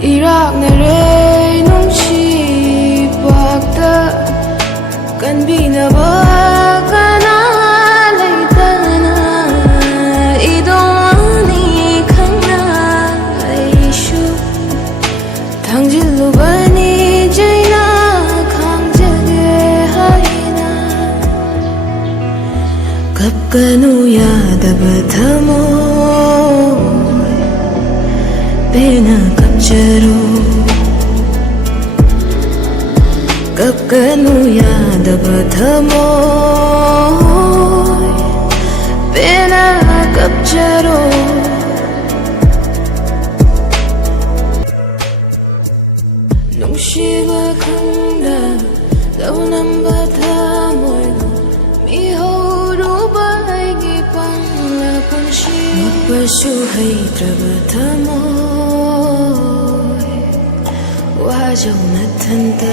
이락내래 ꯅꯨꯡꯁꯤꯕꯥꯛꯇ ꯀꯟꯕꯤꯅꯕ ꯀꯅꯥ ꯂꯩꯇꯅ 이동하니 ꯈꯪꯅ ꯑꯩꯁꯨ ꯊꯥꯡꯖꯤꯜꯂꯨꯕꯅꯤ ꯆꯩꯅ ꯈꯥꯡꯖꯒꯦ ꯍꯥꯏꯅ ꯀꯞꯀꯅꯨ ꯌꯥꯗꯕ ꯊꯃꯣꯏ ꯄꯦꯟꯅ ꯀꯞꯆꯔꯣ ꯀꯞꯀꯅꯨ ꯌꯥꯗꯕ ꯊꯃꯣꯏ ꯄꯦꯟꯅ ꯀꯞꯆꯔꯣ ꯅꯨꯡꯁꯤꯕ ꯈꯪꯗ ꯇꯧꯅꯝꯕ ꯊꯃꯣꯏꯕꯨ ꯃꯤꯍꯧꯔꯨꯕ ꯑꯩꯒꯤ ꯄꯪꯂ ꯄꯨꯟꯁꯤ ꯃꯨꯛꯄꯁꯨ ꯍꯩꯇ꯭ꯔꯕ ꯊꯃꯣꯏ ꯋꯥꯖꯧ ꯅꯊꯟꯇ